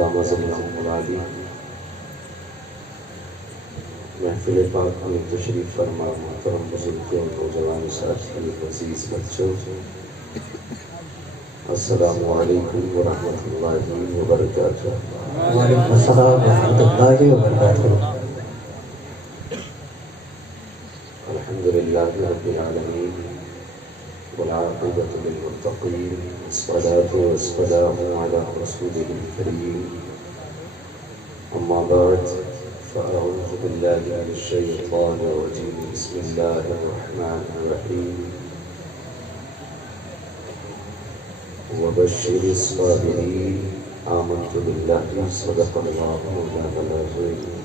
دامہ ظلہم العالی محفل پاک میں تشریف فرما محترم بزرگوں نوجوان ساتھی عزیز بچوں، السلام علیکم ورحمۃ اللہ وبرکاتہ۔ وعلیکم السلام ورحمۃ اللہ وبرکاتہ۔ الحمدللہ رب العالمین والعاقبۃ للمتقین والصلاة والسلام علی رسولہ الکریم، اما بعد فأعوذ باللہ من الشیطان الرجیم، بسم اللہ الرحمن الرحیم، وبشر الصابرین، آمنت باللہ صدق اللہ مولانا العظیم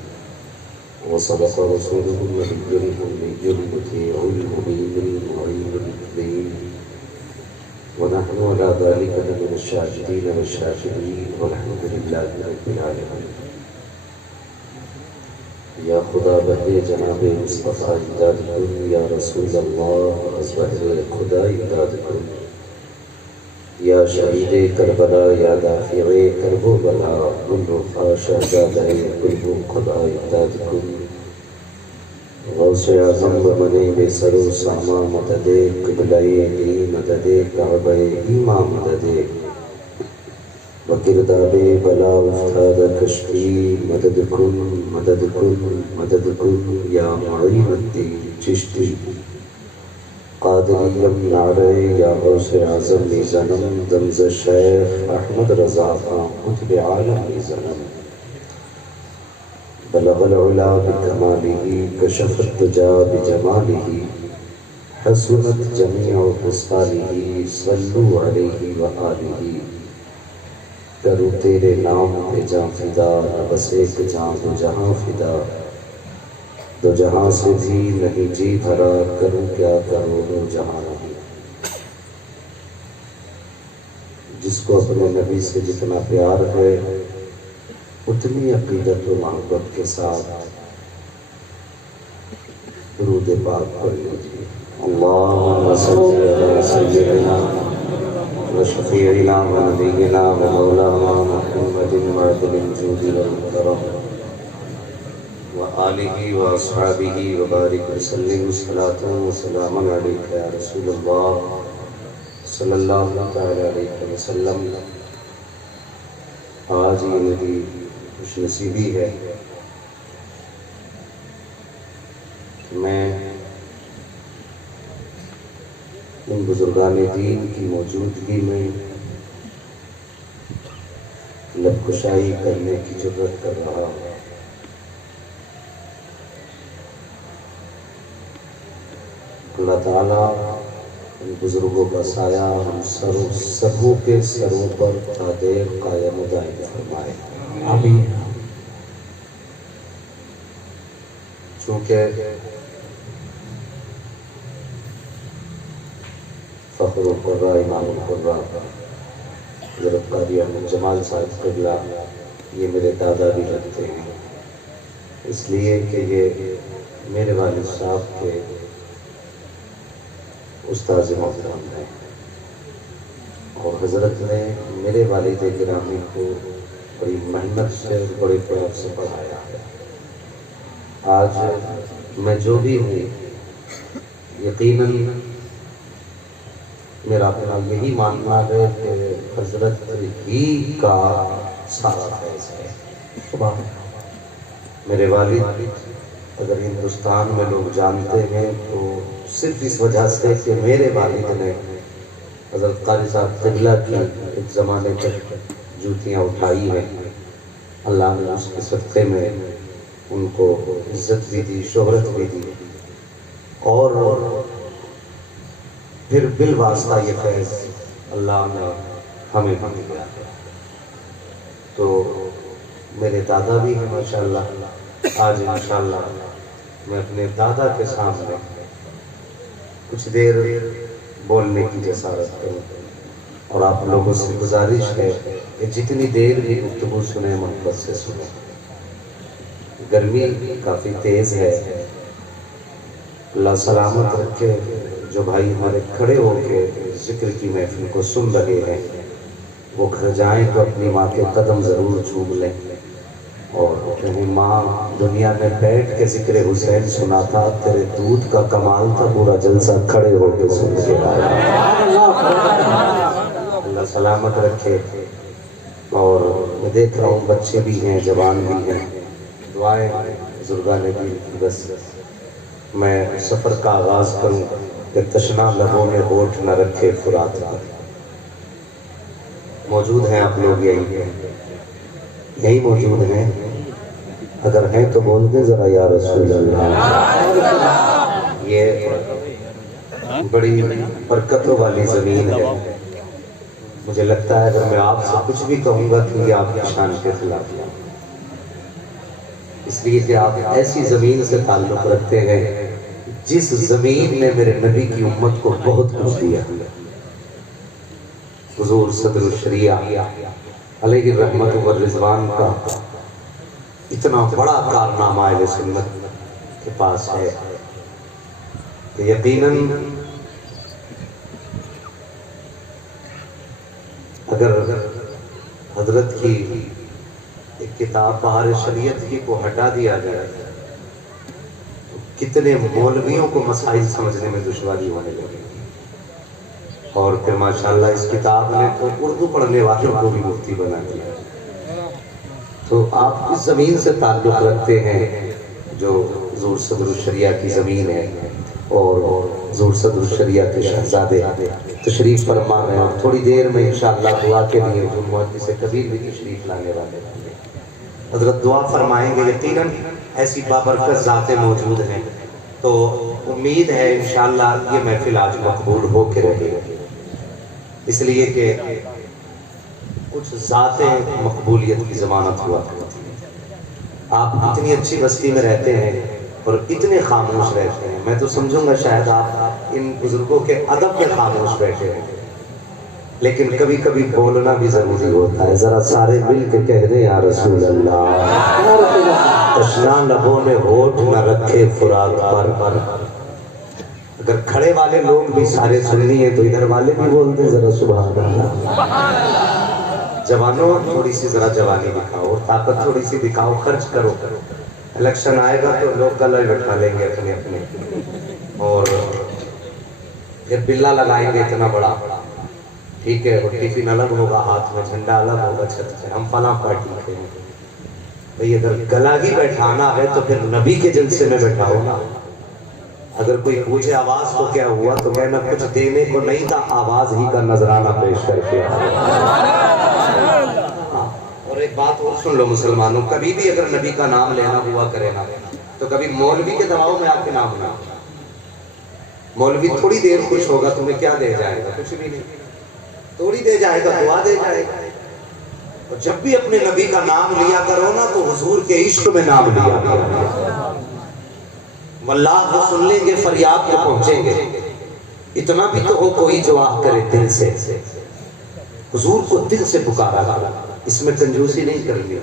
وصدق رسوله النبي الأمي المطيع المبين المعين الكريم، ونحن على ذلك لمن الشاهدين والشاكرين، والحمد لله رب العالمين۔ یا خدا بہر جناب مصطفیٰ امداد کن، یا رسول اللہ از بہر خدا امداد کن، یا شہید کربلا، یا دافع کرب و بلا، گلرخا شہزادہ قلب و خدا امداد کن۔ غوث اعظم بمنے بے سر و ساما مدد قبلہ دی، مدد کعبہ ایما مدد بگرداب بلا افتاد کشتی، مدد کن مدد کن مدد کن، یا معین الدین چشتی قادریم نعرہ، یا غوث اعظم زنم دمز شیخ احمد رضا خان قطب عالم زنم، بلغ العلا بکمالہ، کشف الدجا بجمالہ، حسنت جمیع خصالہ، صلو علیہ وآلہ۔ کروں تیرے نام پہ جاں فدا، نہ بس ایک جاں دو جہاں فدا، دو جہاں سے بھی نہیں جی بھرا، کروں کیا کروں دو جہاں نہیں۔ جس کو اپنے نبی سے جتنا پیار ہے، اتنی عقیدت و محبت کے ساتھ درود پاک پڑھ لیجیے۔ اللہم صلی علی سیدنا و شفیعنا و نبینا و مولانا محمد معدن الجود والکرم و آلہ و اصحابہ و بارک وسلم، صلاۃ و سلام علیک یا رسول اللہ صلی اللہ تعالی علیہ وسلم۔ آج یہ میری خوش نصیبی ہے کہ میں ان بزرگان دین کی موجودگی میں لب کشائی کرنے کی جرات کر رہا ہوں۔ اللہ تعالیٰ ان بزرگوں کا سایہ ہم سبوں کے سروں پر تا دیر قائم و دائم فرمائے، آمین۔ چونکہ فخر القرہ امام القرہ حضرت قاری احمد جمال صاحب قبلہ یہ میرے دادا بھی لگتے ہیں، اس لیے کہ یہ میرے والد صاحب کے استاذ محترم ہیں، اور حضرت نے میرے والد گرامی کو بڑی محنت سے بڑے پیار سے پڑھایا ہے۔ آج میں جو بھی ہوں، یقیناً میرا اپنا یہی ماننا ہے کہ حضرت ہی کا سارا فیض ہے۔ سبحان میرے والد اگر ہندوستان میں لوگ جانتے ہیں تو صرف اس وجہ سے کہ میرے والد نے حضرت قاری صاحب قبلہ کی ایک زمانے تک جوتیاں اٹھائی ہیں، اللہ نے اس کے صدقے میں ان کو عزت بھی دی، شہرت بھی دی، اور پھر بالواسطہ یہ فیض اللہ نے ہمیں بھی دیا۔ تو میرے دادا بھی ہیں ماشاءاللہ۔ آج انشاءاللہ میں اپنے دادا کے سامنے کچھ دیر بولنے کی جسارت کروں، اور آپ لوگوں سے گزارش ہے کہ جتنی دیر بھی گفتگو سنیں محبت سے سنیں۔ گرمی کافی تیز ہے، اللہ سلامت رکھے۔ جو بھائی ہمارے کھڑے ہو کے ذکر کی محفل کو سن رہے ہیں، وہ گھر جائیں تو اپنی ماں کے قدم ضرور چوم لیں اور کہیں ماں دنیا میں بیٹھ کے ذکر حسین سنا تھا، تیرے دودھ کا کمال تھا، پورا جلسہ کھڑے ہو کے سن کے آیا۔ اللہ سلامت رکھے۔ اور میں دیکھ رہا ہوں بچے بھی ہیں، جوان بھی ہیں، دعائیں بزرگان بھی، بس میں سفر کا آغاز کروں کہ تشنا لبوں میں ہوٹھ نہ رکھے فرات پر۔ موجود ہیں آپ لوگ یہی موجود ہیں؟ اگر ہیں تو بول دیں ذرا یا رسول اللہ۔ یہ بڑی برکتوں والی زمین ہے، مجھے لگتا ہے اگر میں آپ سے کچھ بھی کہوں گا تو یہ آپ کی شان کے خلاف ہے، اس لیے کہ آپ ایسی زمین سے تعلق رکھتے ہیں جس زمین نے میرے نبی کی امت کو بہت کچھ دیا۔ حضور صدر الشریعہ علیہ الرحمت والرضوان کا اتنا بڑا کارنامہ اہل سنت کے پاس ہے کہ یقیناً اگر حضرت کی ایک کتاب بہار شریعت کی کو ہٹا دیا جائے تو کتنے مولویوں کو مسائل سمجھنے میں دشواری ہونے لگے، اور پھر ماشاءاللہ اس کتاب نے تو اردو پڑھنے والوں کو بھی مفتی بنا دیا۔ تو آپ اس زمین سے تعلق رکھتے ہیں جو حضور صدر الشریعہ کی زمین ہے، اور حضور صدر الشریعہ کے شہزادے تشریف فرما رہے ہیں، اور تھوڑی دیر میں انشاءاللہ دعا کے لیے محدث کبیر بھی تشریف لانے والے ہیں۔ حضرت دعا فرمائیں گے، یقیناً ایسی بابرکت ذاتیں موجود ہیں، تو امید ہے انشاءاللہ یہ محفل آج مقبول ہو کے رہے گی، اس لیے کہ کچھ ذاتیں مقبولیت کی ضمانت ہوا کرتی ہیں۔ آپ اتنی اچھی بستی میں رہتے ہیں اور اتنے خاموش رہتے ہیں، میں تو سمجھوں گا شاید آپ ان بزرگوں کے ادب میں خاموش بیٹھے ہیں، لیکن کبھی کبھی بولنا بھی ضروری ہوتا ہے۔ ذرا سارے مل کے کہہ دیں یا رسول اللہ۔ تشنا لبوں نے ہوٹھ نہ رکھے فرات پر۔ اگر کھڑے والے لوگ بھی سارے سننی ہیں تو ادھر والے بھی بول دیں ذرا سبحان اللہ۔ جوانوں تھوڑی سی ذرا جوانی دکھاؤ، اور طاقت تھوڑی سی دکھاؤ، خرچ کرو۔ الیکشن آئے گا تو لوگ گلے بٹھا لیں گے اپنے اپنے، اور پھر بلا لگائیں گے اتنا بڑا، ٹھیک ہے، اور ٹفن الگ ہوگا، ہاتھ میں جھنڈا الگ ہوگا، چھت پہ ہم فلاں پارٹی کے ہیں۔ بھئی اگر گلا ہی بیٹھانا ہے تو پھر نبی کے جلسے میں بیٹھاؤ نا۔ اگر کوئی پوچھے آواز کو کیا ہوا تو کہنا کچھ دینے کو نہیں تھا، آواز ہی کا نذرانہ پیش کر کے۔ اور ایک بات اور سن لو مسلمانوں، کبھی بھی اگر نبی کا نام لینا ہوا کرے نا تو کبھی مولوی کے دباؤ میں آپ کے نام نہ، مولوی تھوڑی دیر خوش ہوگا، تمہیں کیا دے جائے گا؟ کچھ بھی نہیں، تھوڑی دے جائے گا، دعا دے جائے گا۔ اور جب بھی اپنے نبی کا نام لیا کرو نا تو حضور کے عشق میں نام لیا کرو، واللہ وہ سن لیں گے، فریاد کو پہنچیں گے۔ اتنا بھی تو ہو کوئی جو آہ کرے دل سے، حضور کو دل سے پکارا گا، اس میں کنجوسی نہیں کرنی۔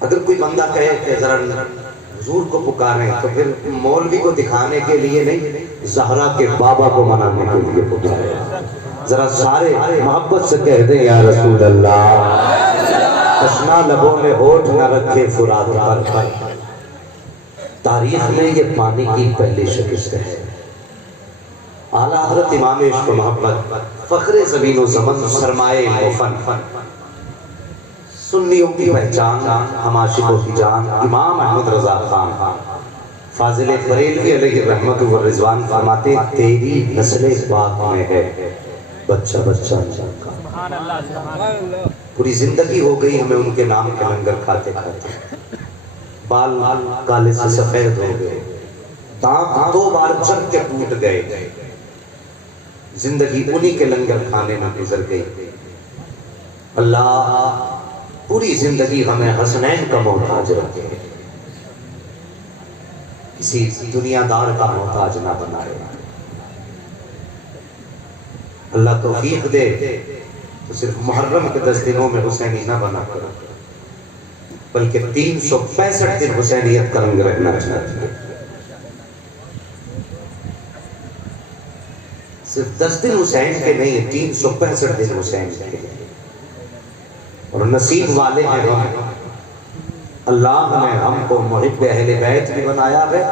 اگر کوئی بندہ کہے کہ ذرا حضور کو پکاریں تو پھر مولوی کو دکھانے کے لیے نہیں، زہرا کے بابا کو منانے کے لیے پکارے۔ ذرا سارے محبت سے کہہ دیں یا رسول اللہ۔ تشنا لبوں میں ہوٹھ نہ رکھے فرات پر۔ تاریخ میں یہ پانی کی پہلی شکست ہے۔ اعلیٰ حضرت امام عشق و محبت، فخر زمین و زمن، سرمائے موفن، سنیوں کی پہچان، ہم عاشقوں کی جان، امام احمد رضا خان فاضل بریلوی علیہ الرحمت والرضوان فرماتے، تیری نسل پاک میں ہے بچہ بچہ انجام کا۔ پوری زندگی ہو گئی ہمیں ان کے نام کے لنگر کھاتے کھاتے، بال کالے سے سفید ہو گئے، دانت 2 بار جب کے ٹوٹ گئے، زندگی انہی کے لنگر کھانے میں گزر گئی۔ اللہ پوری زندگی ہمیں حسنین کا محتاج رکھے، کسی دنیا دار کا محتاج نہ بنائے۔ اللہ توفیق دے تو صرف محرم کے 10 دنوں میں حسینی نہ بنا کر، بلکہ 365 دن حسینیت کا رنگ رکھنا چاہیے۔ صرف 10 دن حسین کے نہیں، 365 دن حسین کے، اور نصیب والے ہیں ہم، اللہ نے ہم کو محب اہل بیت بھی بنایا ہے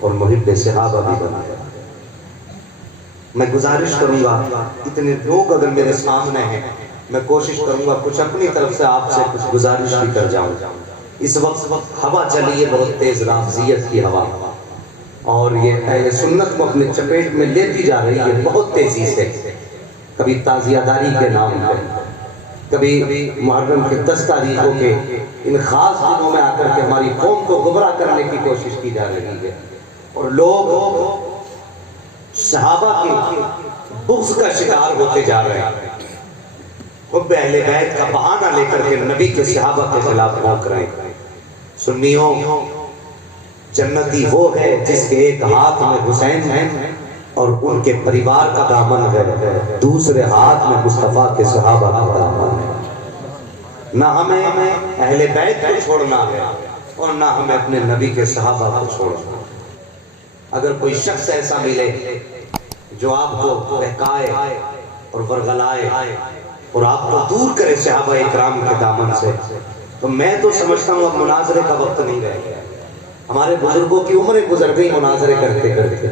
اور محب صحابہ بھی بنایا ہے۔ میں گزارش کروں گا، اتنے لوگ اگر میرے سامنے ہیں، میں کوشش کروں گا کچھ اپنی طرف سے آپ سے کچھ گزارش بھی کر جاؤں۔ اس وقت ہوا چلی ہے بہت تیز، رافضیت کی ہوا، اور یہ اہل سنت کو اپنے چپیٹ میں لیتی جا رہی ہے بہت تیزی سے، کبھی تعزیہ داری کے نام پہ، کبھی محرم کے 10 تاریخوں کے ان خاص دنوں میں آ کر کے ہماری قوم کو گمراہ کرنے کی کوشش کی جا رہی ہے، اور لوگ صحابہ کے بغض کا شکار ہوتے جا رہے ہیں، حب اہل بیت کا بہانہ لے کر کے نبی کے صحابہ کے خلاف بھونک رہے ہیں۔ سنیوں، جنتی وہ ہے جس کے ایک ہاتھ میں حسین ہے اور ان کے پریوار کا دامن ہے، دوسرے ہاتھ میں مصطفیٰ کے صحابہ کا دامن ہے۔ نہ ہمیں اہل بیت کو چھوڑنا ہے اور نہ ہمیں اپنے نبی کے صحابہ کو چھوڑنا ہے۔ اگر کوئی شخص ایسا ملے جو آپ کو بہکائے اور ورغلائے اور آپ کو دور کرے صحابہ اکرام کے دامن سے، تو میں تو سمجھتا ہوں اب مناظرے کا وقت نہیں رہ گیا۔ ہمارے بزرگوں کی عمریں گزر گئی مناظرے کرتے کرتے۔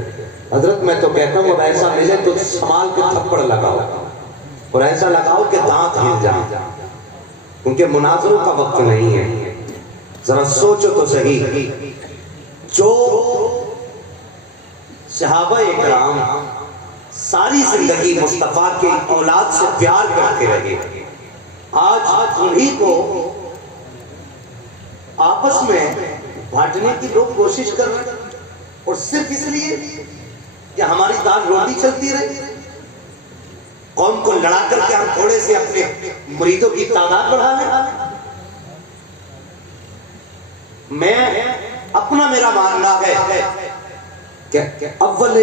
حضرت میں تو کہتا ہوں اب ایسا ملے تو سنبھال کے تھپڑ لگاؤ اور ایسا لگاؤ کہ دانت ہل جائیں، کیونکہ مناظروں کا وقت نہیں ہے۔ ذرا سوچو تو صحیح، جو صحابہ اکرام ساری زندگی مصطفیٰ کی اولاد سے پیار کرتے رہے، آج انہی کو آپس میں بانٹنے کی لوگ کوشش کر رہے ہیں، اور صرف اس لیے کہ ہماری دال روٹی چلتی رہی، قوم کو لڑا کر کے ہم تھوڑے سے اپنے مریدوں کی تعداد بڑھا لیں۔ میرا ماننا ہے کہ اول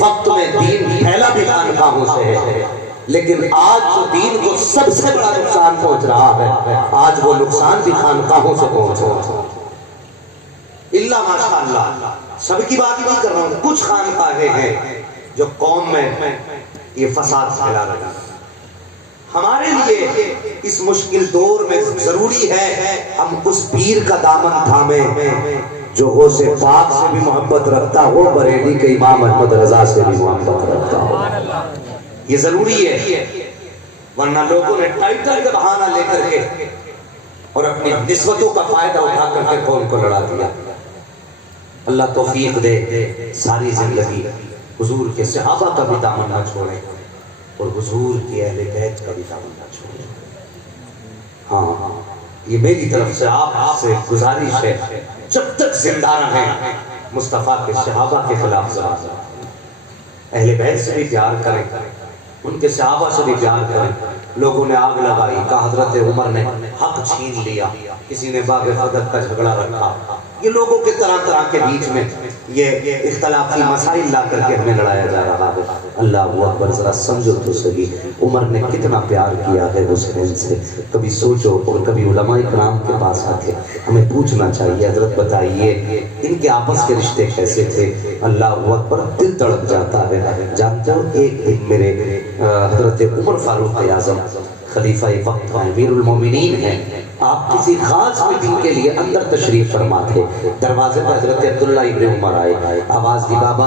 وقت میں دین پھیلا بھی خانقاہوں سے ہے، لیکن آج جو دین کو سب سے بڑا نقصان پہنچ رہا ہے، آج وہ نقصان بھی خانقاہوں سے پہنچ رہا ہے۔ اللہ ماشاءاللہ، سب کی بات نہیں کر رہا ہوں، کچھ خانقاہیں ہیں جو قوم میں یہ فساد پھیلا رہے ہیں۔ ہمارے لیے اس مشکل دور میں ضروری ہے ہم اس پیر کا دامن تھامیں جو غوث پاک سے بھی محبت رکھتا ہو، بریلی کے امام احمد رضا سے بھی محبت رکھتا ہو۔ یہ ضروری ہے، ورنہ لوگوں نے ٹائٹل کا بہانہ لے کر کے اور اپنی نسبتوں کا فائدہ اٹھا کر کے قوم کو لڑا دیا۔ اللہ توفیق دے، ساری زندگی حضور کے صحابہ کا بھی دامن نہ چھوڑیں اور حضور کے اہل بیت کا بھی دامن نہ چھوڑیں۔ ہاں، یہ میری طرف سے آپ سے گزارش ہے، جب تک زندہ رہیں مصطفیٰ کے صحابہ کے خلاف زبان، اہل بیت سے بھی پیار کریں، ان کے صحابہ سے بھی پیار کریں۔ لوگوں نے آگ لگائی، کہا حضرت عمر نے حق چھین لیا، کسی نے باغ فدق کا جھگڑا رکھا، یہ لوگوں کے طرح طرح کے بیچ میں یہ اختلافی مسائل لا کر کے ہمیں لڑایا جا رہا ہے۔ اللہ اکبر، ذرا سمجھو تو صحیح، عمر نے کتنا پیار کیا ہے حسین سے، کبھی سوچو، اور کبھی علماء کرام کے پاس آ کے ہمیں پوچھنا چاہیے، حضرت بتائیے ان کے آپس کے رشتے کیسے تھے؟ اللہ اکبر، دل تڑپ جاتا ہے۔ جانتے ہو، ایک دن میرے حضرت عمر فاروق اعظم خلیفہ وقت امیر المومنین ہیں، آپ کسی خاص میٹنگ کے لیے اندر تشریف فرما تھے، دروازے پر حضرت عبداللہ ابن عمر آئے، آواز دی بابا،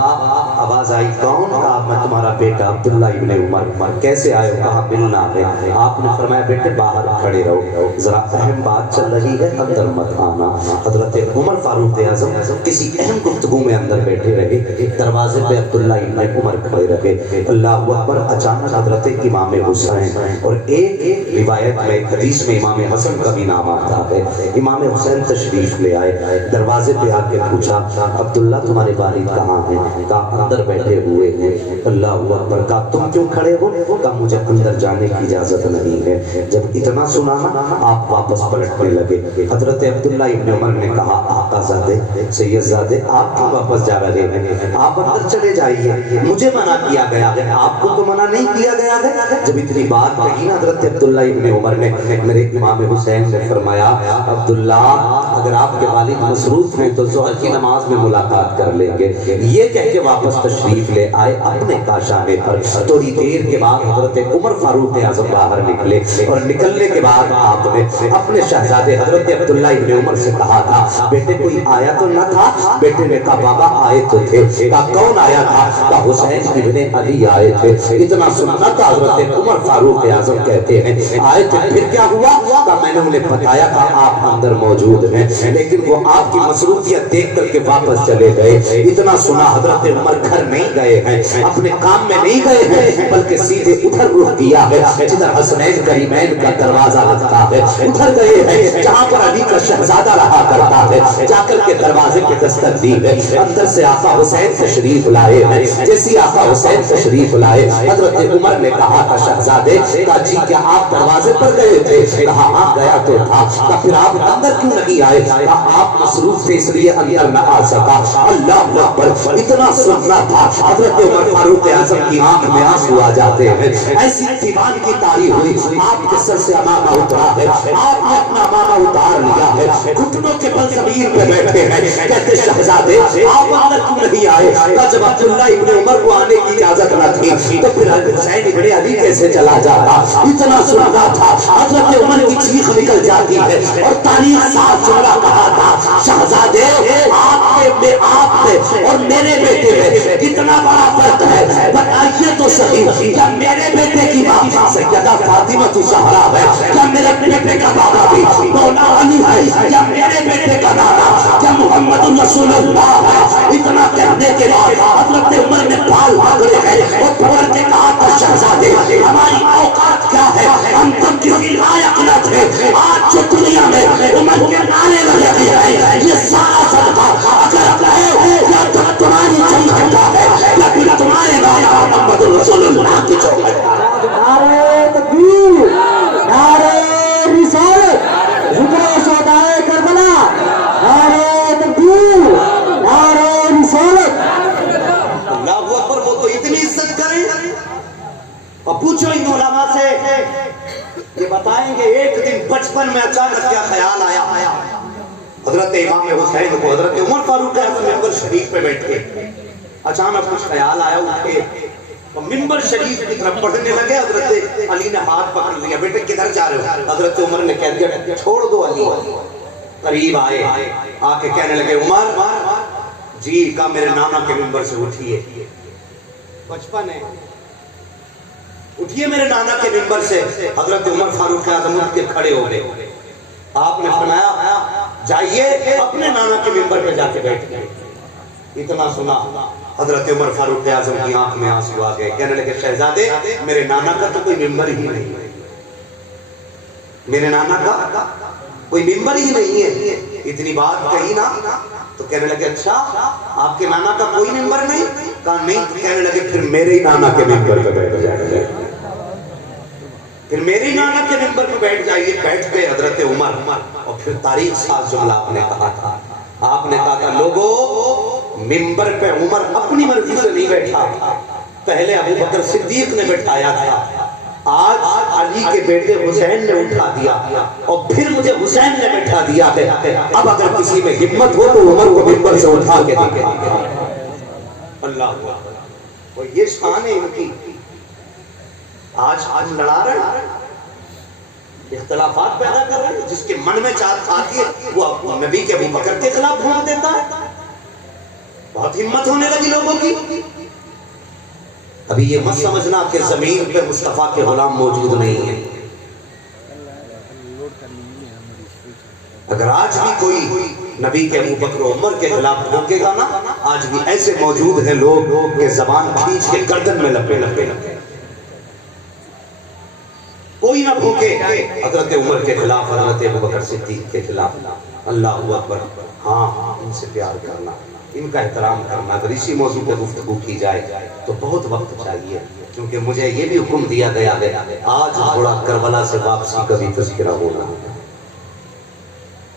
آواز آئی کون؟ کہا میں تمہارا بیٹا عبداللہ ابن عمر، کیسے آئے؟ کہا ملنا ہے۔ آپ نے فرمایا بیٹے باہر کھڑے رہو، ذرا اہم بات چل رہی ہے، اندر مت آنا۔ حضرت عمر فاروق اعظم کسی اہم گفتگو میں اندر بیٹھے رہے، دروازے پہ عبداللہ ابن عمر کھڑے رہے۔ اللہ اکبر، اچانک حضرت امام حسین، اور ایک روایت میں حدیث میں امام حسن کا بھی نام آتا ہے، امام حسین تشریف لے آئے، دروازے پہ آ کے پوچھا عبداللہ تمہارے والد کہاں ہیں؟ کہا اندر بیٹھے ہوئے ہیں۔ اللہ اکبر، کہا تم کیوں کھڑے ہو؟ کہا مجھے اندر جانے کی اجازت نہیں ہے۔ جب اتنا سنا آپ واپس پلٹنے لگے۔ حضرت عبداللہ ابن عمر نے کہا آقا زادے، سید زادے، آپ کیوں واپس جا رہے ہیں؟ آپ اندر چلے جائیے، مجھے منع کیا گیا ہے، آپ کو تو منع نہیں کیا گیا ہے۔ جب اتنی بات کہی نا حضرت عبداللہ ابن عمر نے، میرے امام حسین حسین نے فرمایا عبداللہ اگر آپ کے والد مصروف ہیں تو ظہر کی نماز میں ملاقات کر لیں گے. یہ کہہ کے واپس تشریف لے آئے اپنے کاشانے پر. تھوڑی دیر کے بعد حضرت عمر فاروق اعظم باہر نکلے اور نکلنے کے بعد آپ نے اپنے شہزادے حضرت عبداللہ ابن عمر سے کہا تھا بیٹے کوئی آیا تو نہ تھا؟ بیٹے نے کہا بابا آئے تو تھے. کہا کون آیا تھا؟ کہا حسین ابن علی آئے تھے. اتنا سننا تھا حضرت عمر فاروق اعظم کہتے ہیں آئے تھے پھر کیا ہوا؟ کہا میں نے انہیں بتایا تھا آپ اندر موجود ہیں لیکن وہ آپ کی مصروفیت دیکھ کر کے واپس چلے گئے. اتنا سنا حضرت عمر گھر نہیں گئے ہیں, اپنے کام میں نہیں گئے ہیں, بلکہ سیدھے ادھر رخ کیا ہے جدھر حسنین کریمین کا دروازہ لگتا ہے. ادھر گئے ہیں جہاں پر علی کا شہزادہ رہا کرتا ہے. جا کر کے دروازے کے دستک دی ہے. اندر سے آقا حسین تشریف لائے ہیں. جیسی آقا حسین تشریف لائے حضرت عمر نے کہا تھا شہزادے کہا جی کیا آپ دروازے پر گئے تھے؟ کہا ہاں گیا تو تھا. کہا پھر آپ اندر کیوں نہیں آئے؟ کہا آپ مصروف تھے اس لیے اندر نہ آ سکا. اللہ اکبر. اتنا سننا تھا حضرت عمر فاروق اعظم کی آنکھ میں آنسو آ جاتے ہیں. ایسی دیوان کی تاری ہوئی. آپ کے سر سے امامہ اترا ہے. آپ نے اپنا امامہ اتار لیا ہے. گھٹنوں کے بل زمین پہ بیٹھے ہیں. کہتے شہزادے آپ اندر کیوں نہیں آئے؟ کہا جب عبداللہ ابن عمر کو آنے کی اجازت نہ تھی تو پھر حسین ابن علی کیسے چلا جاتا؟ اتنا سننا تھا حضرت عمر کی چیخ نکل جاتی ہے اور تاریخ ساتھ جملہ کہا تھا شہزادے آپ میں اور میرے بیٹے میں کتنا بڑا فرق ہے بتائیے تو صحیح. کیا میرے بیٹے کی بات سیدہ فاطمہ الزہرا ہے؟ کیا میرے بیٹے کا بابا بھی مولا علی ہے؟ کیا میرے بیٹے کا دادا کیا محمد رسول اللہ ہے؟ اتنا کہنے کے بعد حضرت عمر نے پھال پکڑے ہیں اور پکڑ کے کہا تھا شہزادے ہماری اوقات کیا ہے؟ ہم تب کسی لائق نہ تھے. آج جو دنیا میں عمر کے نعرے لگے ہیں یہ سارا صدقہ اگر ہے یا تمہاری چمکتا ہے یا پھر تمہارے دادا محمد رسول اللہ کی چوکٹ. نعرہ تکبیر, نعرہ رسالت, ذکر شہدائے کربلا, نعرہ تکبیر, نعرہ رسالت. اللہ اکبر. وہ تو اتنی عزت کریں اور پوچھو ان علماء سے یہ بتائیں گے ایک دن بچپن میں اچانک کیا خیال آیا حضرت امام حسین کو حضرت عمر فاروق اعظم ممبر شریف پہ بیٹھے اچانک کچھ خیال آیا اٹھے اور ممبر شریف کی طرف پڑھنے لگے. حضرت علی نے ہاتھ پکڑ لیا بیٹے کدھر جا رہے ہو؟ حضرت عمر نے کہہ دیا چھوڑ دو علی. قریب آئے آ کے کہنے لگے عمر جی کہا میرے نانا کے ممبر سے اٹھیے. بچپن ہے اٹھیے میرے نانا کے ممبر سے. حضرت عمر فاروق اعظم اٹھ کے کھڑے ہو گئے. آپ نے فرمایا جائیے اپنے نانا کے ممبر پہ جا کے بیٹھ گئے. اتنا سنا حضرت عمر فاروق اعظم کی آنکھ میں آنسو آ گئے. کہنے لگے شہزادے میرے نانا کا تو کوئی ممبر ہی نہیں ہے. میرے نانا کا کوئی ممبر ہی نہیں ہے. اتنی بات کہی نا تو کہنے لگے اچھا آپ کے نانا کا کوئی ممبر نہیں؟ کہا نہیں. کہنے لگے پھر میرے ہی نانا کے ممبر پہ بیٹھ جائیے. پھر میری نانا کے ممبر پہ بیٹھ جائیے. بیٹھ گئے حضرت عمر اور پھر تاریخ ساز جملہ آپ نے کہا تھا. آپ نے کہا تھا لوگوں ممبر پہ عمر اپنی مرضی سے نہیں بیٹھا, پہلے ابو بکر صدیق نے بٹھایا تھا. آج علی کے بیٹے حسین نے اٹھا دیا اور پھر مجھے حسین نے بٹھا دیا ہے. اب اگر کسی میں ہمت ہو تو عمر کو ممبر سے اٹھا کے دکھے. اللہ اور یہ شان ہے ان کی. آج لڑا رہے ہیں اختلافات پیدا کر رہے ہیں. جس کے من میں چاہت آتی ہے وہ نبی کے ابو بکر کے خلاف بھونک دیتا ہے. بہت ہمت ہونے لگی لوگوں کی. ابھی یہ مت سمجھنا کہ زمین پہ مصطفیٰ کے غلام موجود نہیں ہیں. اگر آج بھی کوئی نبی کے ابو بکر و عمر کے خلاف بھونکے گا نا, آج بھی ایسے موجود ہیں لوگ کہ زبان کھینچ کے گردن میں لپے. کوئی نہ بھوکے حضرت عمر کے خلاف, حضرت ابو بکر صدیق کے خلاف. اللہ اکبر. ہاں ان سے پیار کرنا, ان کا احترام کرنا. اگر اسی موضوع پہ گفتگو کی جائے تو بہت وقت چاہیے, کیونکہ مجھے یہ بھی حکم دیا گیا ہے آج تھوڑا کربلا سے واپسی کا بھی تذکرہ ہونا.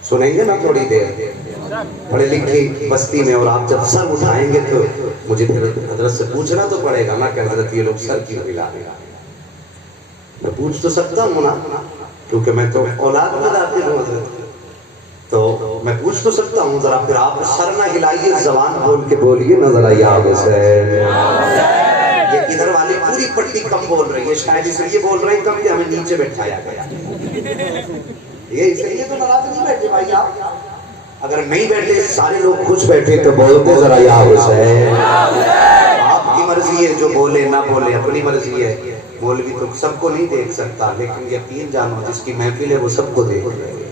سنیں گے نا تھوڑی دیر پڑھے لکھی بستی میں, اور آپ جب سر اٹھائیں گے تو مجھے پھر حضرت سے پوچھنا تو پڑے گا نا کہ حضرت یہ لوگ سر کیوں ہلا رہے ہیں. میں پوچھ تو سکتا ہوں نا، کیونکہ میں تو اولاد میں داخل ہوں حضرت، تو میں پوچھ تو سکتا ہوں، ذرا پھر آپ سر نہ ہلائیے، زبان کھول کے بولیے نا ذرا یا حسین۔ یہ ادھر والی پوری پٹی کم بول رہی ہے، شاید اس لیے بول رہے ہیں کم کہ ہمیں نیچے بٹھایا گیا، یہ اس لیے تو ناراض نہیں بیٹھے بھائی آپ، اگر نہیں بیٹھے سارے لوگ خوش بیٹھے تو بولتے ذرا یا حسین۔ آپ کی مرضی ہے، جو بولے نہ بولے اپنی مرضی ہے، مولوی تو سب کو نہیں دیکھ سکتا، لیکن یقین جانو جس کی محفل ہے وہ سب کو دیکھ رہے ہیں،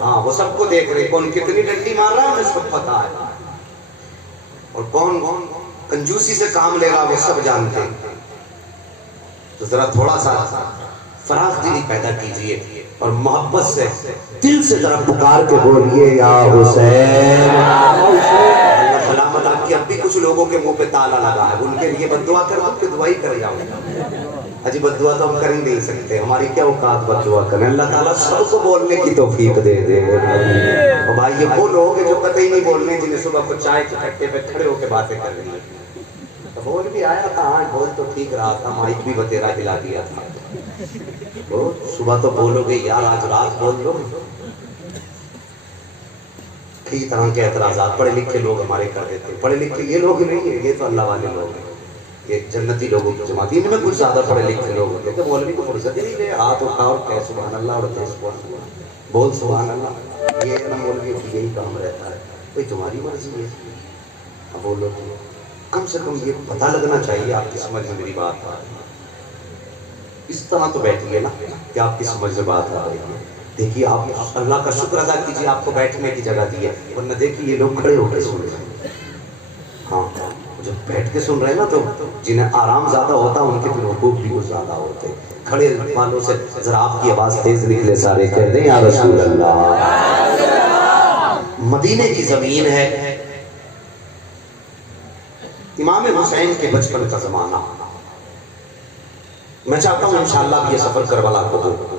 ہاں وہ سب کو دیکھ رہے، کون کتنی ڈنڈی مار رہا ہے ہمیں سب پتا ہے، اور کون کنجوسی سے کام لے رہا وہ سب جانتے ہیں، تو ذرا تھوڑا سا فراخ دلی پیدا کیجئے اور محبت سے دل سے ذرا پکار کے بولیے یا حسین۔ اللہ سلامت رکھے، اب بھی کچھ لوگوں کے منہ پہ تالا لگا ہے، ان کے لیے بد دعا کر، آپ کے دعا ہی کر جاؤں، اجی بد دعا تو ہم کر ہی نہیں سکتے، ہماری کیا اوقات بد دعا کریں، اللہ تعالیٰ سب کو بولنے کی توفیق دے دے۔ اور بھائی یہ وہ لوگ ہیں جو قطعی نہیں بولنے، جنہیں صبح کو چائے کے کٹے پہ کھڑے ہو کے باتیں کر رہی ہیں، بول بھی آیا تھا، ہاں بول تو ٹھیک رہا تھا، مائک بھی بتیرا ہلا دیا تھا، صبح تو بولو گے یار، آج رات بول لو، کئی طرح کے اعتراضات پڑھے لکھے لوگ ہمارے کر دیتے ہیں، پڑھے لکھے یہ لوگ نہیں ہیں، یہ تو اللہ والے لوگ ہیں، یہ جنتی لوگوں کی جماعت، ان میں کچھ زیادہ پڑھے لکھے لوگ ہوتے ہیں، مولوی کو فرصت ہی نہیں دے، ہاتھ اٹھا اور کہہ سبحان اللہ اور کہہ سبحان اللہ، بول سبحان اللہ، یہ نا مولوی کی یہی کام رہتا ہے، بھئی تمہاری مرضی ہے، اب بولو، کم سے کم یہ پتہ لگنا چاہیے آپ کی سمجھ میں میری بات آ رہی ہے، اس طرح تو بیٹھیے نا کہ آپ کی سمجھ میں بات آ رہی ہے، دیکھیے آپ اللہ کا شکر ادا کیجیے آپ کو بیٹھنے کی جگہ دی ہے، ورنہ دیکھیے یہ لوگ کھڑے ہو کے سن رہے ہیں، ہاں جب بیٹھ کے سن رہے ہیں نا تو جنہیں آرام زیادہ ہوتا ان کے پھر حقوق بھی کچھ زیادہ ہوتے، کھڑے والوں سے ذرا آپ کی آواز تیز نکلے، سارے کہہ دیں یا رسول اللہ۔ مدینے کی زمین ہے، امام حسین کے بچپن کا زمانہ، میں چاہتا ہوں انشاءاللہ بھی یہ سفر کربلا کو دو،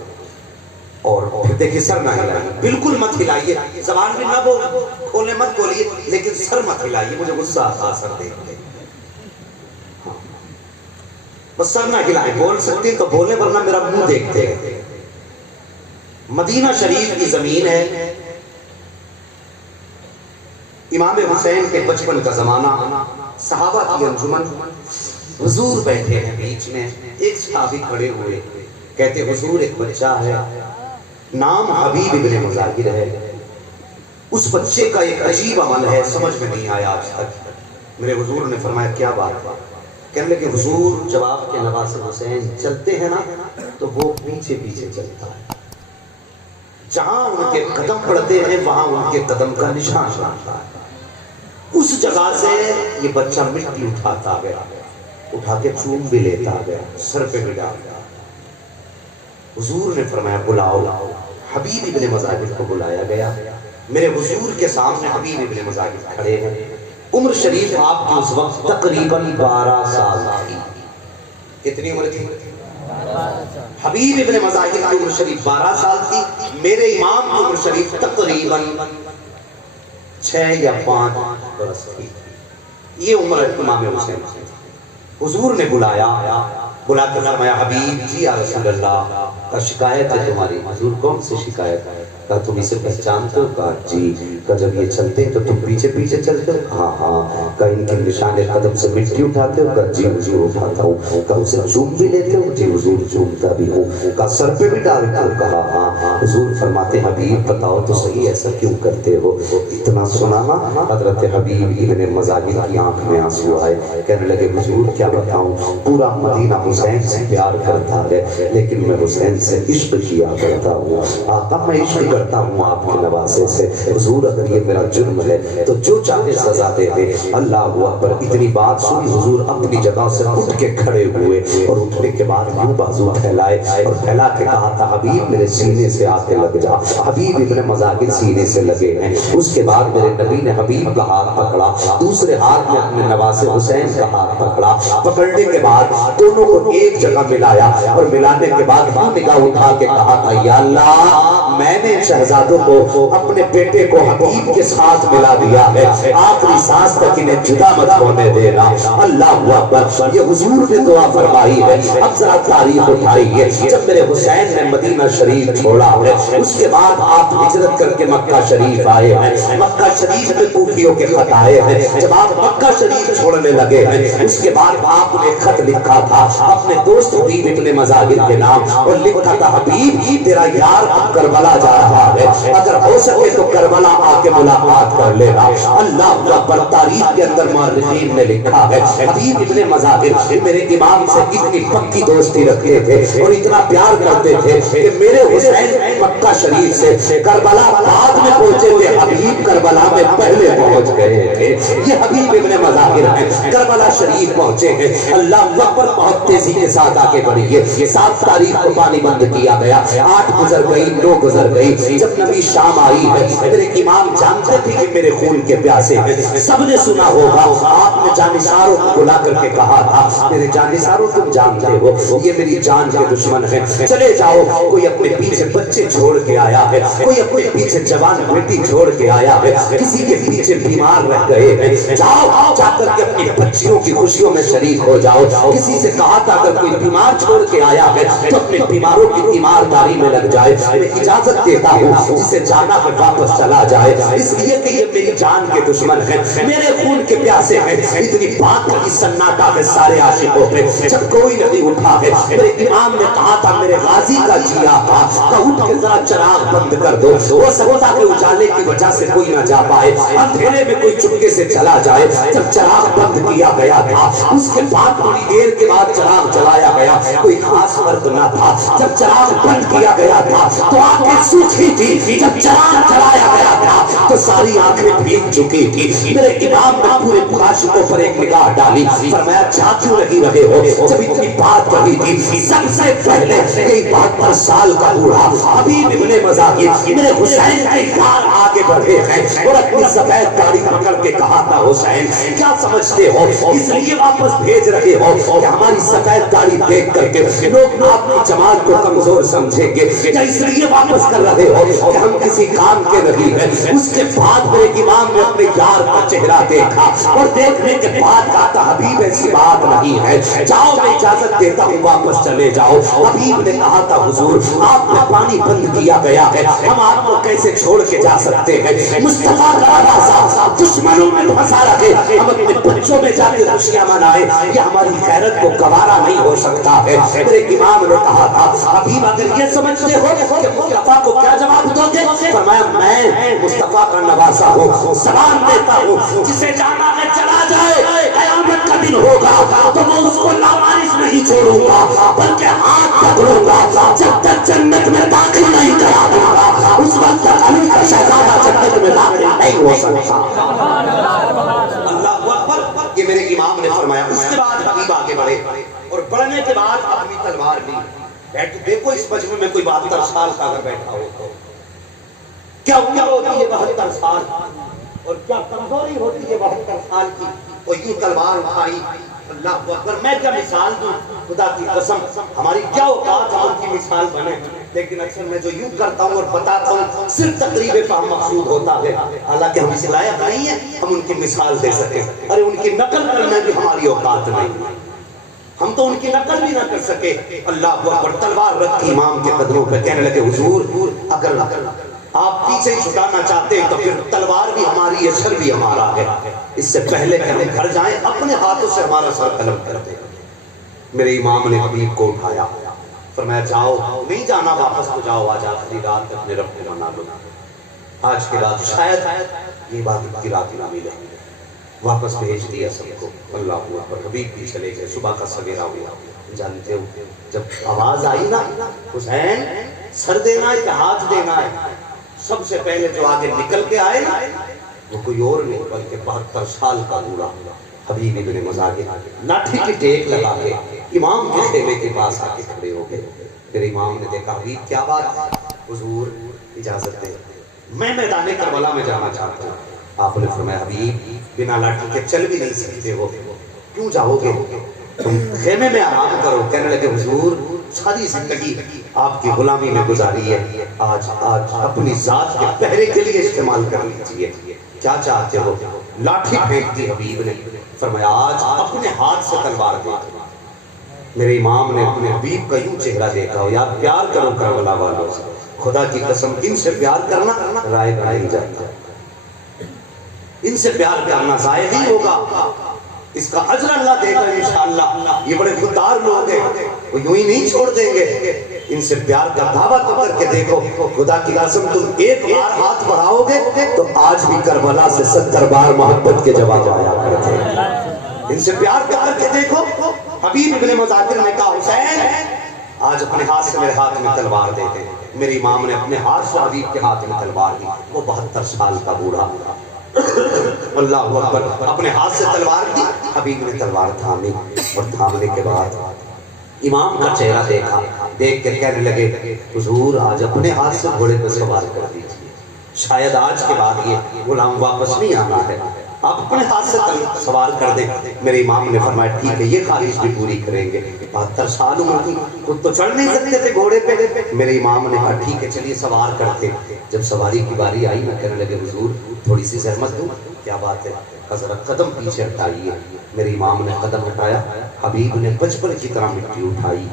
اور پھر دیکھیں سر نہ ہلائیے، بالکل مت ہلائیے، زبان بھی نہ کھولے مت کھولیے، لیکن سر مت ہلائیے، مجھے غصہ آتا سر دیکھ کے، بس سر نہ ہلائیں، بول سکتے تو بولیں ورنہ میرا منہ دیکھتے ہیں۔ مدینہ شریف کی زمین ہے، امام حسین کے بچپن کا زمانہ، صحابہ کی انجمن، حضور بیٹھے ہیں بیچ میں، ایک صحابی کھڑے ہوئے، کہتے حضور ایک بچہ ہے، نام حبیب ابن مظاہر ہے، اس بچے کا ایک عجیب عمل ہے، سمجھ میں نہیں آیا آج تک۔ میرے حضور نے فرمایا کیا بات ہے؟ کہنے لگے حضور جب آپ کے نواسے حسین چلتے ہیں نا تو وہ پیچھے پیچھے چلتا ہے، جہاں ان کے قدم پڑتے ہیں وہاں ان کے قدم کا نشان رہتا ہے، اس جگہ سے یہ بچہ مٹی اٹھاتا گیا، اٹھا کے چوم بھی لیتا گیا، سر پہ بھی ڈال گیا۔ حضور نے فرمایا بلاؤ، حبیب ابن مظاہر کو بلایا گیا، میرے حضور کے سامنے حبیب ابن مظاہر کھڑے ہیں، عمر شریف آپ کی اس وقت تقریباً 12 سال تھی، کتنی عمر تھی؟ حبیب ابن مظاہر کی عمر شریف 12 سال تھی، میرے امام کی عمر شریف تقریباً 6 یا 5 برس تھی، یہ عمر امام حسین تھی۔ حضور نے بلایا، بلا کے فرمایا حبیب جی یا رسول اللہ، کا شکایت ہے تمہاری۔ حضور کون سی شکایت ہے؟ کہا تم اسے پہچانتے ہو؟ کہا جی۔ کہا جب یہ چلتے تو تم پیچھے پیچھے چلتے ہو؟ ہاں ہاں۔ کہا ان کے نشان قدم سے مٹی اٹھاتے ہو؟ کہا جی حضور اٹھاتا ہوں۔ کہا اسے چوم بھی لیتے ہو؟ جی حضور چومتا بھی ہوں۔ کہا سر پہ بھی ڈالتے ہو؟ کہا ہاں۔ حضور فرماتے حبیب بتاؤ تو صحیح ایسا کیوں کرتے ہو؟ اتنا سنا نا حضرت حبیب ابن مظاہر کی آنکھ میں آنسو آئے، کہنے لگے حضور کیا بتاؤں، پورا مدینہ حسین سے پیار کرتا ہے لیکن میں حسین سے عشق کیا کرتا ہوں، آقا میں عشق کرتا ہوں آپ کے نواسے سے، حضور اگر یہ میرا جرم ہے تو جو چاہے سزا دے دے۔ اللہ اکبر۔ اتنی بات سنی حضور اپنی جگہ سے اٹھ کے کھڑے ہوئے اور اٹھنے کے بعد یوں بازو پھیلائے اور پھیلا کے کہا تھا حبیب میرے سینے سے آ کے لگ جا۔ حبیب ابن مظاہر سینے سے لگے ہیں۔ اس کے بعد میرے نبی نے حبیب کا ہاتھ پکڑا، دوسرے ہاتھ میں اپنے نواسے حسین کا ہاتھ پکڑا، پکڑنے کے بعد دونوں کو ایک جگہ ملایا اور ملانے کے بعد نگاہ اٹھا کے کہا تھا یا اللہ میں نے شہزادوں کو اپنے بیٹے کو حبیب کے ساتھ ملا دیا ہے، آخری سانس تک انہیں جدا مت ہونے دینا۔ اللہ اکبر، یہ حضور نے دعا فرمائی ہے۔ اب ذرا تاریخ اٹھائیے، جب میرے حسین نے مدینہ شریف چھوڑا ہے، اس کے بعد آپ ہجرت کر کے مکہ شریف آئے ہیں، مکہ شریف میں کوفیوں کے خط آئے ہیں۔ جب آپ مکہ شریف چھوڑنے لگے ہیں، اس کے بعد آپ نے خط لکھا تھا اپنے دوست حبیب ابن مظاہر کے نام، اور لکھا تھا حبیب تیرا یار اب کربلا جا رہا ہے، اگر ہو سکے تو کربلا آ کے ملاقات کر لینا۔ اللہ اکبر، تاریخ کے اندر مورخین نے لکھا ہے حبیب ابن مظاہر میرے امام سے اتنی پکی دوستی رکھتے تھے اور اتنا پیار کرتے تھے کہ میرے حسین مکہ شریف سے کربلا بعد میں پہنچے تھے، حبیب کربلا میں پہلے پہنچ گئے تھے۔ یہ حبیب ابن مظاہر ہیں، کربلا شریف پہنچے ہیں۔ اللہ اکبر، بہت تیزی کے ساتھ آگے بڑھیے۔ 7 تاریخ کو پانی بند کیا گیا، 8 گزر گئی، 9 گزر گئی، جب نبی شام آئی ہے، میرے امام جانتے تھے کہ میرے خون کے پیاسے ہیں۔ سب نے سنا ہوگا آپ نے جانثاروں کو بلا کر کے کہا تھا میرے جانثاروں تم جانتے ہو یہ میری جان کے دشمن ہیں، چلے جاؤ۔ کوئی اپنے پیچھے بچے چھوڑ کے آیا ہے، کوئی اپنے پیچھے جوان بیٹی چھوڑ کے آیا ہے، کسی کے پیچھے بیمار رہ گئے ہیں، جاؤ جا کر کے اپنی بچیوں کی خوشیوں میں شریک ہو جاؤ۔ کسی سے کہا تھا اگر کوئی بیمار چھوڑ کے آیا ہے تو اپنے بیماروں کی تیمارداری میں لگ جائے، میں اجازت دیتا ہوں جسے جانا ہے واپس چلا جائے، اس لیے کہ یہ میری جان کے دشمن ہیں، میرے خون کے پیاسے ہیں۔ اتنی بات کی سناٹا ہے سارے عاشقوں پہ، جب کوئی نہیں اٹھا ہے، میرے امام نے کہا تھا میرے غازی کا جیا تھا کہ اٹھ کے ذرا چراغ بند کر دو، ہو سکتا کہ اجالے کی وجہ سے کوئی نہ جا پائے، اندھیرے میں کوئی چپکے سے چلا جائے۔ جب چراغ بند کیا گیا تھا اس کے بعد تھوڑی دیر کے بعد چراغ جلایا گیا، کوئی خاص فرق نہ تھا۔ جب چراغ بند کیا گیا تھا تو آنکھیں سوکھی تھی، جب چراغ جلایا گیا تھا تو ساری آنکھیں بھیگ چکی تھی۔ میرے امام نے پورے عاشقوں پر ایک نگاہ ڈالی، فرمایا جا کیوں نہیں رہے ہو؟ جب اتنی بات کہی تھی سب سے پہلے یہی 72 سال کا بوڑھا حبیب ابن مظاہر میرے حسین کے یار آگے بڑھے ہیں اور اپنی سفید داڑھی پکڑ کے کہا تھا حسین کیا سمجھتے ہو اس لیے واپس بھیج رہے ہو کہ ہماری سفید داڑھی دیکھ کر کے لوگ آپ کی جمال کو کمزور سمجھیں گے، یا اس لیے واپس کر رہے ہو کہ ہم کسی کام کے نہیں ہیں؟ اس کے بعد میرے امام نے اپنے یار کا چہرہ دیکھا اور دیکھنے کے بعد کہا تھا حبیب ایسی بات نہیں ہے، جاؤ میں اجازت دیتا ہوں واپس چلے جاؤ۔ حبیب نے کہا تھا حضور آپ نے پانی بند کیا گیا ہے، ہم آپ کو کیسے چھوڑ کے جا سکتے ہیں؟ مصطفیٰ کا راستہ دشمنوں میں پھنسا رکھے، ہم اپنے بچوں میں جا کے خوشیاں منائیں، یہ ہماری غیرت کو گوارا نہیں ہو سکتا ہے۔ میرے امام نے کہا تھا حبیب اگر یہ سمجھتے ہو کہ مصطفیٰ کو کیا جواب دو گے؟ فرمایا میں مصطفیٰ کا نواسا ہوں، سلام دیتا ہوں، جسے جانا ہے چلا جائے، قیامت کا دن ہوگا تو میں اس کو لامانس نہیں چھوڑوں گا بلکہ ہاتھ پکڑوں گا، جب تک جنت میں داخل نہیں کرا دوں گا اس وقت تک علی کا شہزادہ جنت میں داخل نہیں ہو سکتا۔ اللہ اکبر، یہ میرے امام نے فرمایا۔ اس کے بعد حبیب آگے بڑھے اور بڑھنے کے بعد اپنی تلوار لی، بیٹھ دیکھو اس مجمع میں کوئی 72 سال کا اگر بیٹھا ہو تو کیا عمر ہوتی ہے 72 سال اور کیا کمزوری ہوتی ہے 72 سال کی، اور یوں تلوار اٹھائی۔ اللہ اکبر، میں کیا مثال دوں، خدا کی قسم ہماری کیا اوقات ہم ان کی مثال بنے، لیکن اکثر میں جو یوں کرتا ہوں اور بتاتا ہوں صرف تقریب فہم مقصود ہوتا ہے، حالانکہ ہم اس لائق نہیں ہیں ہم ان کی مثال دے سکیں، ارے ان کی نقل کرنا بھی ہماری اوقات نہیں، ہم تو ان کی نقل بھی نہ کر سکے۔ اللہ اکبر، تلوار رکھی امام کے قدموں پہ، کہنے لگے حضور اگر آپ پیچھے چھٹانا چاہتے ہیں تو پھر تلوار بھی ہماری ہے، سر بھی ہمارا ہے، اس سے پہلے کہ ہم گھر جائیں اپنے ہاتھوں سے ہمارا سر قلم کر دیں۔ میرے امام نے حبیب کو اٹھایا، فرمایا جاؤ، نہیں جانا واپس تو جاؤ، آج آخری رات اپنے رب کو منا لو، آج کی رات شاید یہ بات کی رات نہ ملے، واپس بھیج دیا سب کو۔ اللہ اکبر، حبیب بھی چلے گئے، صبح کا سویرا ہوا۔ جانتے ہو جب آواز آئی نا حسین سر دینا ہے کہ ہاتھ دینا ہے، سب سے پہلے جو آگے نکل کے آئے نا وہ کوئی اور نہیں بلکہ 72 سال کا بوڑھا حبیب ابن مظاہر، لاٹھی کی ٹیک لگا کے امام کے خیمے کے پاس آ کے کھڑے ہو گئے۔ پھر امام نے دیکھا حبیب کیا بات ہے؟ حضور اجازت دے، میں میدان کربلا میں جانا چاہتا ہوں۔ آپ نے فرمایا حبیب بنا لاٹھی کے چل بھی نہیں سکتے ہو، کیوں جاؤ گے؟ تم خیمے میں آرام کرو۔ کہنے لگے حضور ساری زندگی آپ کی غلامی میں گزاری ہے، آج اپنی ذات کے پہرے کے لیے استعمال کر لیجئے۔ کیا چاہتے ہو؟ لاٹھی پھینک دی حبیب نے، فرمایا آج اپنے ہاتھ سے تلوار دے۔ میرے امام نے اپنے حبیب کا یوں چہرہ دیکھا ہو، یار پیار کرو کربلا والوں سے، خدا کی قسم ان سے پیار کرنا رائے کا نہیں جاتا، ان سے پیار کرنا ضائع نہیں ہوگا، اس کا اجر اللہ دے گا انشاءاللہ۔ یہ بڑے خوددار لوگ ہیں، وہ یوں ہی نہیں چھوڑ دیں گے، ان سے پیار کا دعویٰ تو کر کے دیکھو، خدا کی قسم تم ایک بار ہاتھ بڑھاؤ گے تو آج بھی کربلا سے 70 بار محبت کے جواب آیا کرتے ہیں۔ ان سے پیار کر کے دیکھو۔ حبیب ابن مظاہر نے کہا حسین آج اپنے ہاتھ سے میرے ہاتھ میں تلوار دے دے۔ میرے امام نے اپنے ہاتھ سے حبیب کے ہاتھ میں تلوار دی، وہ 72 سال کا بوڑھا، اللہ اکبر، اپنے ہاتھ سے تلوار دی، حبیب نے تلوار تھامی، اور تھامنے کے بعد امام کا چہرہ دیکھا، دیکھ کے کہنے لگے حضور آج اپنے ہاتھ سے گھوڑے پہ سوار کر دیجیے، شاید آج کے بعد یہ غلام واپس نہیں آنا ہے، آپ اپنے ہاتھ سے سوار کر دیں۔ میرے امام نے فرمایا ٹھیک ہے، یہ خواہش بھی پوری کریں گے۔ 72 سال عمر کی، خود تو چڑھ نہیں سکتے تھے گھوڑے پہ، میرے امام نے کہا ٹھیک ہے چلیے سوار کرتے۔ جب سواری کی باری آئی میں کہنے لگے حضور تھوڑی سی زحمت دوں؟ کیا بات ہے، ذرا قدم پیچھے ہٹائیے۔ میرے امام نے قدم ہٹایا، حبیب نے بچپن کی طرح مٹی اٹھائی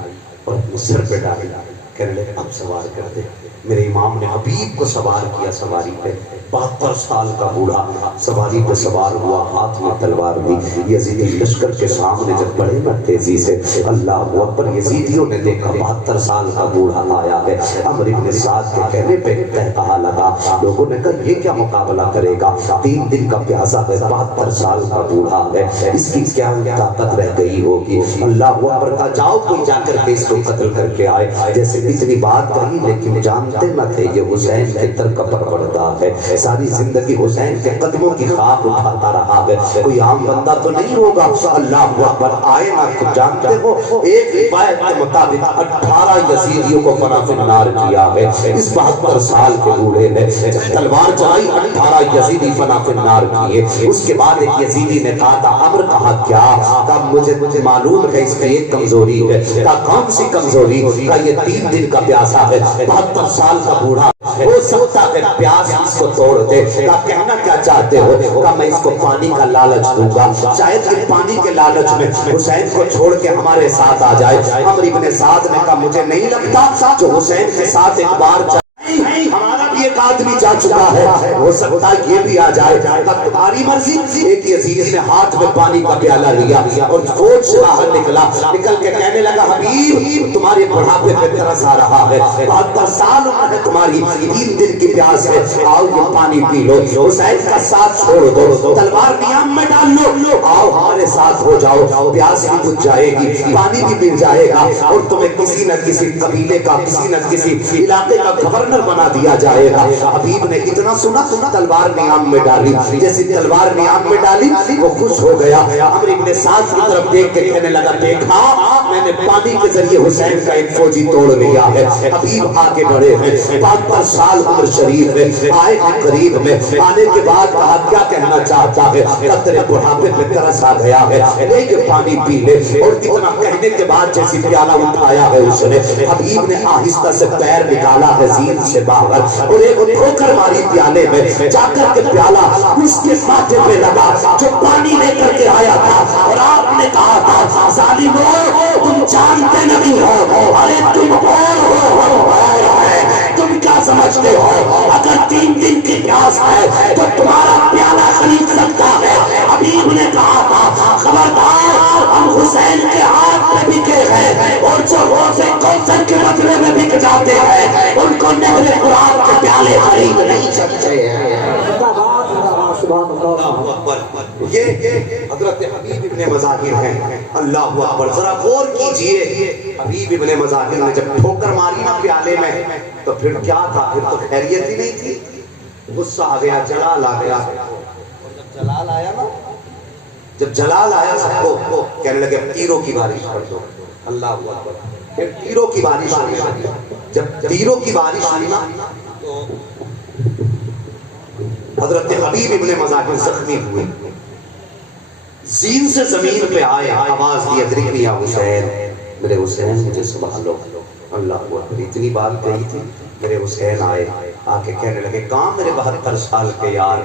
اور اپنے سر پہ ڈالی، کہنے لگے اب سوار کر دے۔ میرے امام نے حبیب کو سوار کیا سواری پہ، 72 سال کا بوڑھا سواری پہ سوار ہوا، ہاتھ میں تلوار دی۔ یزیدی لشکر کے سامنے جب بڑھے نا تیزی سے، اللہ اکبر، یزیدیوں نے دیکھا 72 سال کا بوڑھا آیا ہے۔ عمرو بن سعد کے کہنے پہ کہا لگا، لوگوں نے کہا یہ کیا مقابلہ کرے گا، 3 دن کا پیاسا ہے، 72 سال کا بوڑھا ہے، اس کی کیا طاقت رہ گئی ہوگی۔ اللہ اکبر، کہا جاؤ کوئی جا کر کے اس کو قتل کر کے آئے۔ جیسے اتنی بات کہی لیکن جانتے نہ تھے یہ حسین کے در کا پروردہ ہے، ساری زندگی حسین کے قدموں کی خاک اٹھاتا رہا ہے، کوئی عام بندہ تو نہیں ہوگا۔ اللہ اکبر، آئے نہ جانتے ہو، ایک روایت کے مطابق 18 یزیدیوں کو فنا فی النار کیا ہے۔ اس 72 سال کے بوڑھے نے تلوار چلائی، 18 یزیدی فنا فی النار کیے۔ اس کے بعد ایک یزیدی نے کہا تھا امر، کہا کیا؟ کہا مجھے معلوم ہے اس کی ایک کمزوری ہے۔ کہا کون سی کمزوری؟ کہا یہ 3 دن کا پیاسا ہے، 72 سال کا بوڑھا، ہو سکتا ہے پیاس اس کو توڑ دے۔ کہا کہنا کیا چاہتے ہو؟ کہا میں اس کو پانی کا لالچ دوں گا، شاید کہ پانی کے لالچ میں حسین کو چھوڑ کے ہمارے ساتھ آ جائے۔ عمرو بن سعد نے کہا مجھے نہیں لگتا جو حسین کے ساتھ ایک بار ہمارا بھی ایک آدمی جا چکا ہے، ہو سکتا ہے یہ بھی آ جائے۔ تمہاری مرضی۔ ایک یزیدی نے ہاتھ میں پانی کا پیالہ لیا اور فوج سے باہر نکل کے کہنے لگا حبیب تمہارے بڑھاپے پہ ترس آ رہا ہے، 72 سال عمر ہے تمہاری، 3 دن کی پیاس ہے، آؤ یہ پانی پی لو، حسین کا ساتھ چھوڑ دو، تلوار نیام میں ڈال لو، آؤ ہمارے ساتھ ہو جاؤ، پیاس بھی بجھ جائے گی، پانی بھی مل جائے گا، اور تمہیں کسی نہ کسی قبیلے کا، کسی نہ کسی علاقے کا گورنر بنا دیا جائے گا۔ حبیب نے اتنا سنا تلوار نیام میں ڈالی، جیسے تلوار نیام میں ڈالی وہ خوش ہو گیا۔ عمرو بن سعد کی طرف دیکھ کے کہنے لگا دیکھا میں نے پانی کے ذریعے حسین کا ایک فوجی توڑ لیا ہے۔ حبیب آگے بڑھے ہیں، 72 سال عمر شریف ہے، آئے ہیں قریب میں، آنے کے بعد کہا کیا کہنا چاہتا ہے؟ قطرے بڑھاپے پہ ترس آ گیا ہے، لے یہ پانی پی لے۔ اور اتنا کہنے کے بعد جیسی پیالہ اٹھایا ہے اس نے، حبیب نے آہستہ سے پیر نکالا ہے زین سے باہر اور ایک ٹھوکر ماری پیالے میں، جا کر کے پیالہ اس کے ماتھے پہ لگا جو پانی لے کر کے آیا تھا، اور آپ نے کہا تھا ظالمو تم جانتے نہیں ہو، ارے تم اور ہو، تم کیا سمجھتے ہو؟ اگر 3 دن کی پیاس ہے تو تمہارا پیالہ خرید سکتا ہے۔ حبیب نے کہا تھا خبردار ہم حسین کے ہاتھ میں بکے ہیں، اور جو روزے کوثر کے بدلے میں بک جاتے ہیں ان کو نہر قرآن کے پیالے خرید نہیں سکتے ہیں۔ یہ حضرت حبیب ابن مظاہر ہیں، اللہ اکبر، ذرا غور کیجئے۔ حبیب ابن مظاہر نے جب ٹھوکر ماری نا پیالے میں تو پھر کیا تھا؟ پھر تو خیریت ہی نہیں تھی، غصہ آ گیا، جلال آ گیا، اور جب جلال آیا نا، جب جلال آیا سب کو کہنے لگے تیروں کی بارش کر دو، اللہ اکبر، پھر تیروں کی بارش ہوئی۔ جب تیروں کی بارش ہوئی نا تو حضرت حبیب ابن مظاہر زخمی ہوئے، زین سے زمین پہ آئے، آواز دی ادرکنی یا حسین، میرے حسین مجھے سنبھالو۔ اللہ اکبر، اتنی بات کہی تھی، میرے حسین آئے، آ کے کہنے لگے کہاں میرے 72 سال کے یار؟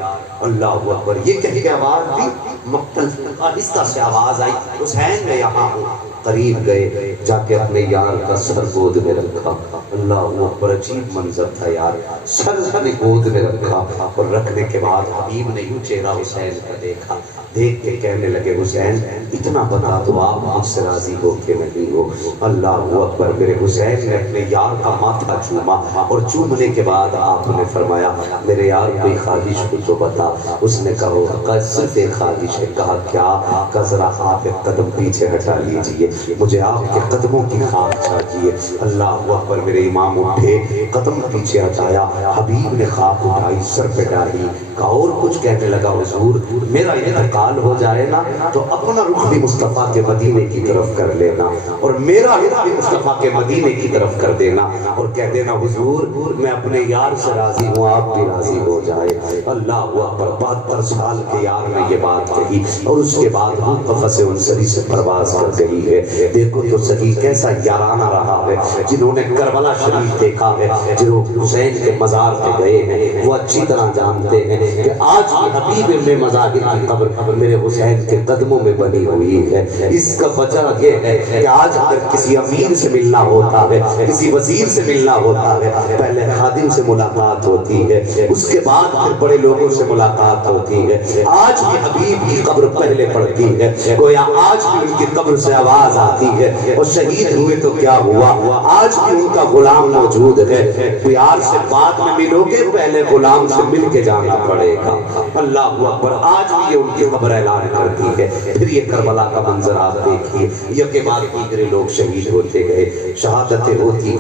اللہ اکبر، یہ کہہ کے آواز بھی مقتل آہستہ سے آواز آئی، حسین میں یہاں ہوں۔ قریب گئے، جا کے اپنے یار کا سر گود میں رکھا۔ اللہ اکبر، عجیب منظر تھا یار، سر نے گود میں رکھا، اور رکھنے کے بعد حبیب نے یوں چہرہ حسین کا دیکھا، دیکھ کے کہنے لگے حسین اتنا بتا دو آپ مجھ سے راضی ہو کہ نہیں ہو؟ اللہ اکبر، میرے حسین نے اپنے یار کا ماتھا چوما، اور چومنے کے بعد آپ نے فرمایا میرے یار کوئی خواہش ہو تو بتا۔ اس نے کہا صرف ایک خواہش ہے۔ کہا کیا؟ کہ ذرا آپ ایک قدم پیچھے ہٹا لیجئے، مجھے آپ کے قدموں کی خاک چاہیے۔ اللہ اکبر، میرے امام اٹھے، قدم پیچھے ہٹایا، حبیب نے خاک اٹھائی، سر پہ ڈالی، کہا اور کچھ کہنے لگا حضور میرا انتقال ہو جائے نا تو اپنا رخ بھی مصطفیٰ کے مدینے کی طرف کر لینا، اور میرا رخ بھی مصطفیٰ کے مدینے کی طرف کر دینا، اور کہہ دینا حضور میں اپنے یار سے راضی ہوں، آپ بھی راضی ہو جائے۔ اللہ اکبر، 72 سال کے یار نے یہ بات کہی، اور اس کے بعد وہ قفس انصری سے پرواز کر گئی ہے۔ دیکھو تو صحیح کیسا یارانہ رہا ہے، جنہوں نے کربلا شریف دیکھا ہے، جو حسین کے مزار پہ گئے ہیں، وہ اچھی طرح جانتے ہیں کہ آج بھی حبیب میں مزاحم کی قبر میرے حسین کے قدموں میں بنی ہوئی ہے۔ اس کا وجہ یہ ہے کہ آج اگر کسی امیر سے ملنا ہوتا ہے، کسی وزیر سے ملنا ہوتا ہے، پہلے خادم سے ملاقات ہوتی ہے، اس کے بعد پھر بڑے لوگوں سے ملاقات ہوتی ہے۔ آج بھی حبیب کی قبر پہلے پڑتی ہے، گویا آج بھی ان کی قبر سے آواز آتی ہے اور شہید ہوئے تو کیا ہوا، آج بھی ان کا غلام موجود ہے۔ پیار سے بعد میں ملو گے، پہلے غلام سے مل کے جانا پڑے گا۔ اللہ اکبر، آج بھی یہ ان کی قبر اعلان کرتی ہے۔ پھر یہ کربلا کا منظر آپ دیکھیے، یہ کے بعد دیگرے لوگ شہید ہوتے گئے، شہادتیں ہوتی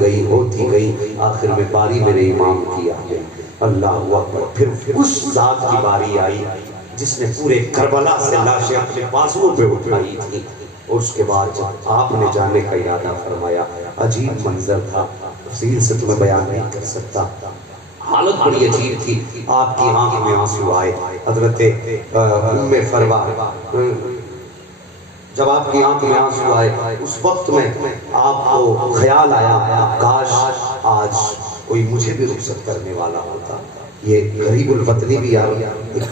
گئی، آخر میں باری میرے امام کی آ گئی۔ اللہ اکبر، پھر اس ذات کی باری آئی جس نے پورے کربلا سے لاشیں اپنے بازوؤں پہ اٹھائی تھی، اور اس کے بعد جب آپ نے جانے کا ارادہ فرمایا، عجیب منظر تھا، تفصیل سے تمہیں بیان نہیں کر سکتا، حالت بڑی عجیب تھی۔ آپ کی آنکھ میں آنسو آئے، حضرت ام فروا، جب آپ کی آنکھ میں آنسو آئے اس وقت میں آپ کو خیال آیا کاش آج کوئی مجھے بھی رخصت کرنے والا ہوتا۔ یہ غریب الوطنی بھی ایک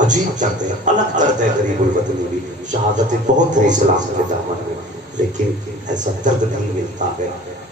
عجیب درد ہے، الگ درد ہے غریب الوطنی بھی۔ شہادتیں بہت ہیں اسلام کے دامن میں، لیکن ایسا درد نہیں ملتا ہے۔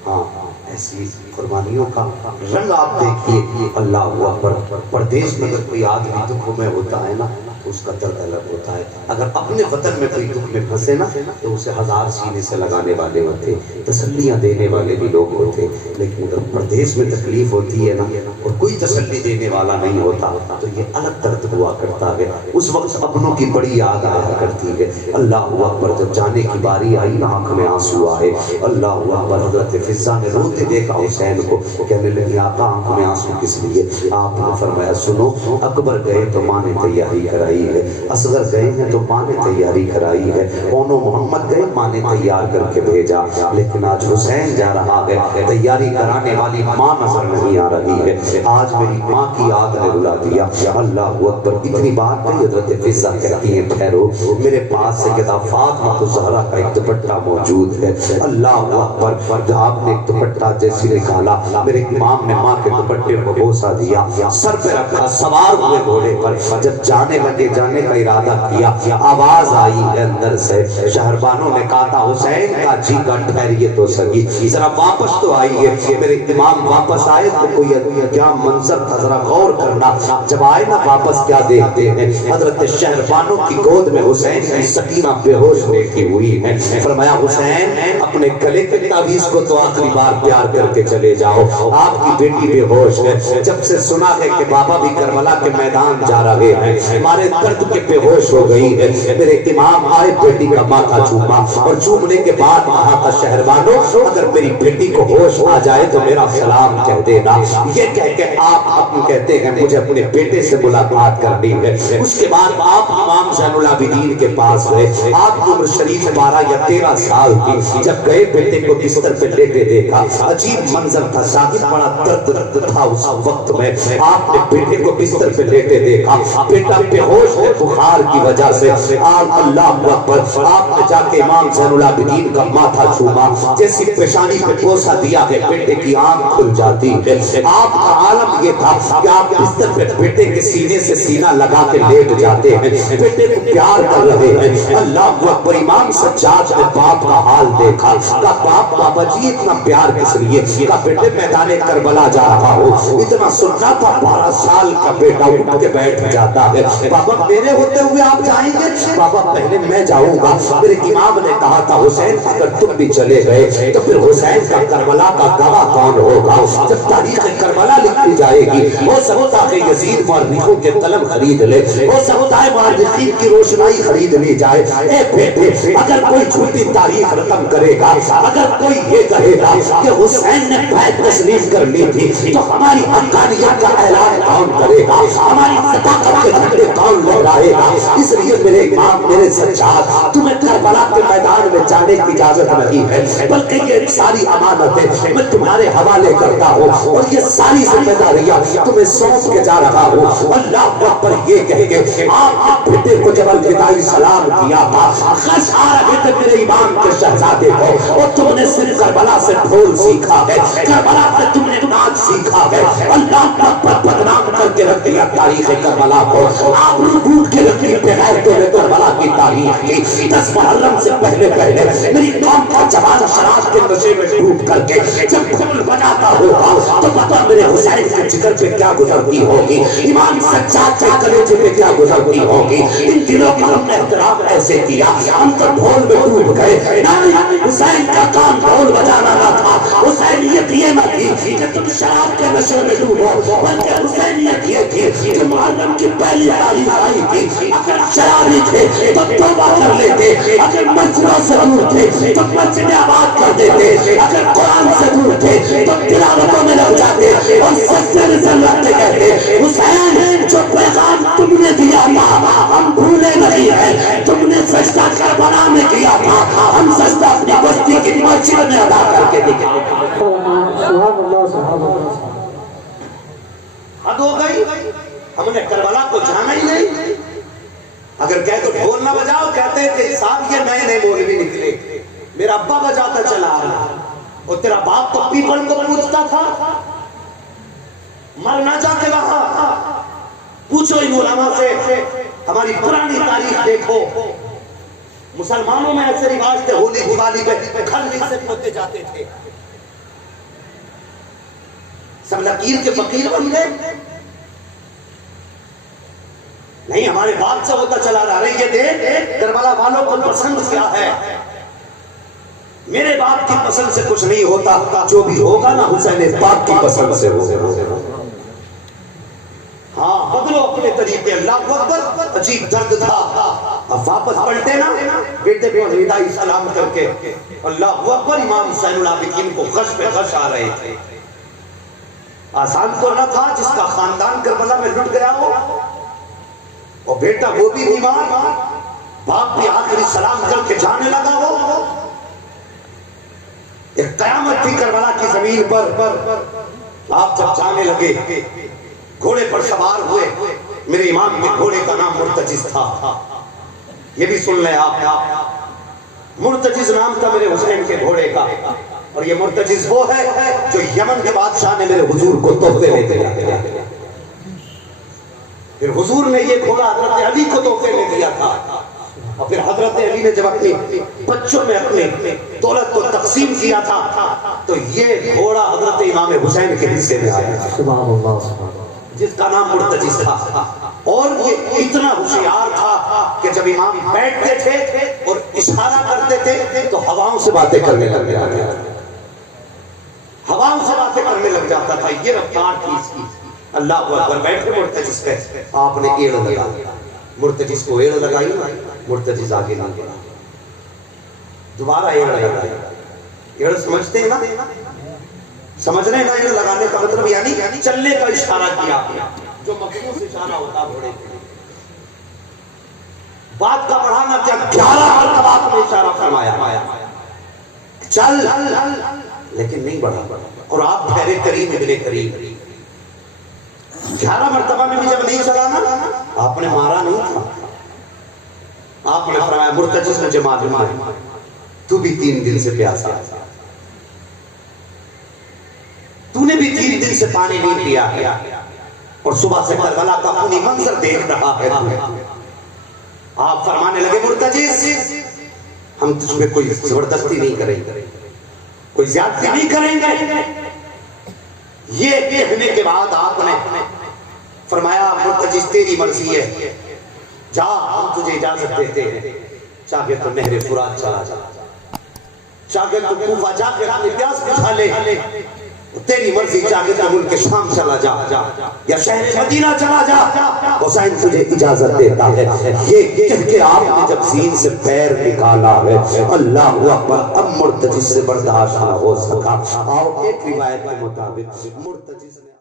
ہاں، ایسی قربانیوں کا رنگ آپ دیکھیے۔ اللہ اکبر، پردیس میں اگر کوئی آدمی دکھ میں ہوتا ہے نا تو اس کا درد الگ ہوتا ہے۔ اگر اپنے وطن میں کوئی دکھ میں پھنسے نا تو اسے 1000 سینے سے لگانے والے ہوتے، تسلیاں دینے والے بھی لوگ ہوتے، لیکن اگر پردیس میں تکلیف ہوتی ہے نا اور کوئی تسلی دینے والا نہیں ہوتا تو یہ الگ درد ہوا کرتا ہے۔ اس وقت اپنوں کی بڑی یاد آیا کرتی ہے۔ اللہ اکبر، جب جانے کی باری آئی نا آنکھ میں آنسو آئے۔ اللہ اکبر، حضرت فضہ نے روتے دیکھا حسین کو، کہنے لگی آقا آنکھ میں آنسو کس لیے؟ آپ نے فرمایا سنو، اکبر گئے تو ماں نے تیاری کرائی ہے، اصغر گئے ہیں تو ماں نے تیاری کرائی ہے، اونو محمد گئے ماں نے تیار کر کے بھیجا، لیکن آج حسین جا رہا ہے، تیاری کرانے والی ماں نظر نہیں آ رہی ہے، آج میری ماں کی یاد نے رلا دیا۔ اللہ اکبر، اتنی بات نہیں حضرت فضہ کہتی ہیں ٹھہرو، میرے پاس سے کتاب فاطمہ الزہرا کا ایک دوپٹہ موجود ہے۔ اللہ اکبر، جب آپ نے ایک دوپٹہ جیسی نکالا، میرے امام نے ماں کے دوپٹے کو بوسہ دیا، سر پہ رکھا، سوار ہوئے گھوڑے پر، جب جانے کا ارادہ کیا، آواز آئی ہے اندر سے، شہربانوں نے کہا تھا حسین کا جی کا ٹھہریے تو سہی، ذرا واپس تو آئیے۔ میرے امام واپس آئے تو کوئی کیا منظر تھا، ذرا غور کرنا، جب آئے نا واپس کیا دیکھتے ہیں، حضرت شہربانوں کی گود میں حسین کی سکینہ بے ہوش بیٹھی ہوئی ہے۔ فرمایا حسین اپنے گلے کے تعویذ کو تو آخری بار پیار کر کے چلے جاؤ، آپ کی بیٹی بے ہوش ہے۔ جب سے سنا ہے کہ بابا بھی کربلا کے میدان جا رہے ہیں، ہمارے درد کے بے ہوش ہو گئی ہے۔ میرے امام آئے، بیٹی کا ماتھا چوما، اور چومنے کے بعد کہا تھا شہربانوں اگر میری بیٹی کو ہوش آ جائے تو میرا سلام کہہ دینا۔ یہ کہہ کے آپ کہتے ہیں مجھے اپنے بیٹے سے ملاقات کرنی ہے۔ اس کے بعد آپ امام زین العابدین کے پاس گئے، آپ کی عمر شریف 12 یا 13 سال تھی۔ جب گئے بیٹے کو بستر پہ لیٹے دیکھا، عجیب منظر تھا، شاگرد بڑا درد تھا اس وقت میں۔ آپ نے بیٹے کو بستر پہ لیٹے دیکھا، بیٹا بے ہوش ہے، بخار کی وجہ سے آپ اللہ اکبر آپ نے جا کے امام زین العابدین کا ماتھا چھوما، جیسی پیشانی پہ بوسہ دیا ہے بیٹے کی آنکھ کھل جاتی ہے۔ آپ کا عالم یہ تھا کہ آپ بستر پہ بیٹے کے سینے سے سینہ لگا کے لیٹ جاتے ہیں، بیٹے کو پیار کر رہے ہیں۔ اللہ اکبر امام سجاد نے باپ کا حال دیکھا، کہا باپ بابا جی اتنا پیار کس لیے؟ کہا بیٹے میدان کربلا جا رہا ہو، اتنا سننا تھا 12 سال کا بیٹا اٹھ کے بیٹھ جاتا ہے، بابا میرے ہوتے ہوئے آپ جائیں گے؟ بابا پہلے میں جاؤں گا۔ میرے امام نے کہا تھا حسین اگر تم بھی چلے گئے تو پھر حسین کا کربلا کا گواہ کون ہوگا؟ جب تاریخ کربلا لکھی جائے گی ہو سکتا ہے یزید مورخوں کے قلم خرید لے، ہو سکتا ہے مورخین کی روشنائی خرید لی جائے۔ اے بیٹے اگر کوئی جھوٹی تاریخ رقم کرے گا، اگر کوئی یہ کہے گا کہ حسین نے بیعت تسلیم کر لی تھی تو ہماری حقانیت کا اعلان کون کرے گا؟ ہماری صداقت کے جھنڈے کون لہرائے گا؟ اس لیے میرے امام میرے سجاد تمہیں کربلا کے میدان میں جانے کی اجازت نہیں ہے، بلکہ یہ ساری امانتیں میں تمہارے حوالے کرتا ہوں اور یہ ساری ذمہ داریاں تمہیں سونپ کے جا رہا ہوں۔ اللہ اکبر یہ کہہ کے آپ بیٹے کو جب الوداعی سلام کیا تھا، خش آ رہے تھے میرے امام کے شہزادے کو، اور تم نے صرف کربلا سے ڈھول سیکھا ہے، کربلا سے تم نے ناچ سیکھا ہے۔ اللہ اکبر بدنام کر کے رکھ دیا تاریخ کربلا کو، آپ ڈوب کے رکھ دی بغیر تو کربلا کی تاریخ کی۔ 10 محرم سے پہلے میری قوم کا جوان شراب کے نشے میں ڈوب کر کے جب ڈھول بجاتا ہوگا تو پتہ میرے حسین کے جگر پہ کیا گزرتی ہوگی، امام سجاد کے کلیجے پہ کیا گزرتی ہوگی۔ ان دنوں کا ہم نے احترام ایسے کیا، ہم تو ڈھول میں ڈوب گئے۔ نہیں، حسین کا کام ڈھول بجانا نہ تھا، حسینیت یہ نہ تھی کہ تم شراب کے نشے میں ڈوبو، بلکہ حسینیت یہ تھی کہ محرم کی پہلی تاریخ آئی تھی، اگر شرابی تھے تو توبہ کر لیتے، اگر مسجدوں سے دور تھے تو مسجدیں آباد کر دیتے، اگر قرآن سے دور تھے تو تلاوتوں میں لگ جاتے اور سچے رسل رکھتے کہتے حسین جو پیغام تم نے دیا تھا ہم بھولے نہیں ہیں، تم نے سجدہ کربلا میں کیا تھا، ہم سجدہ اپنی بستی کی مسجد میں ادا کر کے دکھائیں۔ حد ہو گئی، ہم نے کربلا کو جانا ہی نہیں۔ اگر کہے تو ڈھول نہ بجاؤ، کہتے ہیں کہ صاحب یہ نئے نئے مولوی نکلے، میرا ابا بجاتا چلا آ رہا اور تیرا باپ تو پیپل کو پوچھتا تھا۔ مر نہ جاتے وہاں، پوچھو ان علماء سے، ہماری پرانی تاریخ دیکھو، مسلمانوں میں ایسے رواج تھے، ہولی دیوالی پہ گھر نہیں سے پوتے جاتے تھے، سب لکیر کے فقیر بن گئے۔ نہیں، ہمارے باپ سے ہوتا چلا رہا ہے، یہ دیکھ کربلا والوں کو پسند کیا ہے، میرے باپ کی پسند سے کچھ نہیں ہوتا، جو بھی ہوگا نا حسین پاک کی پسند سے ہوگا۔ ہاں بدلو اپنے طریقے۔ اللہ اکبر، عجیب درد تھا، اب واپس پلٹے نا بیٹے کو الوداعی سلام کر کے، اللہ اکبر، امام زین العابدین کو غش پہ غش آ رہے تھے۔ آسان تو نہ تھا جس کا خاندان کربلا میں لٹ گیا ہو، اور بیٹا وہ بھی بیمار، باپ بھی آخری سلام کر کے جانے لگا ہو۔ ایک قیامت تھی کربلا کی زمین پر، آپ جب جانے لگے گھوڑے پر سوار ہوئے، میرے امام کے گھوڑے کا نام مرتجز تھا، یہ بھی سن لیں آپ، مرتجز نام تھا میرے حسین کے گھوڑے کا، اور یہ مرتجز وہ ہے جو یمن کے بادشاہ نے میرے حضور کو تحفے میں دیا، پھر حضور نے یہ گھوڑا حضرت علی کو تحفے میں دیا تھا، اور پھر حضرت علی نے جب اپنے بچوں میں اپنے دولت کو تقسیم کیا تھا تو یہ گھوڑا حضرت امام حسین کے حصے میں آیا تھا، جس کا نام مرتجز تھا۔ اور یہ اتنا ہوشیار تھا کہ جب امام بیٹھتے تھے اور اشارہ کرتے تھے تو ہواؤں سے باتیں کرنے لگ جاتا تھا، ہواؤں سے باتیں کرنے لگ جاتا تھا، یہ رفتار تھی اس کی۔ اللہ اکبر، بیٹھے مرتجز پہ، آپ نے ایڑ لگا، مرتجز کو ایڑ لگائی، مرتجز آگے نہ گیا، دوبارہ ایڑ لگائی۔ ایڑ سمجھتے ہیں نا، سمجھ رہے ہیں نا ایڑ لگانے کا مطلب، یعنی چلنے کا اشارہ کیا، جو مخصوص اشارہ ہوتا گھوڑے کے۔ بات کا بڑھانا کیا، 11 مرتبہ آپ نے اشارہ فرمایا، چل، لیکن نہیں بڑھا، اور آپ ٹھہرے قریب ابن قریب۔ 11 مرتبہ میں بھی جب نہیں چلا نا، آپ نے مارا نہیں تھا، آپ نے فرمایا مرتجز مجھے معلوم ہے تو بھی 3 دن سے پیاسا ہے، تو نے بھی 3 دن سے پانی نہیں پیا ہے اور صبح سے کربلا کا خونی منظر دیکھ رہا ہے۔ آپ فرمانے لگے مرتجز ہم تجھ پہ کوئی زبردستی نہیں کریں گے، کوئی زیادتی نہیں کریں گے۔ یہ کہنے کے بعد آپ نے فرمایا مرتجز تیری مرضی ہے، جا ہم تجھے اجازت دیتے ہیں، چاہے تو نہر فرات چلا جا، چاہے تو کوفہ جا کے اپنی پیاس بجھا لے، تیری مرضی، چاہے تو ملک شام چلا جا یا شہر مدینہ چلا جا، حسین تجھے اجازت دیتا ہے۔ یہ کہہ کے آپ نے جب زین سے پیر نکالا ہے، اللہ اکبر، اب مرتجز سے برداشت نہ ہو سکا۔ آؤ ایک روایت کے مطابق مرتجز نے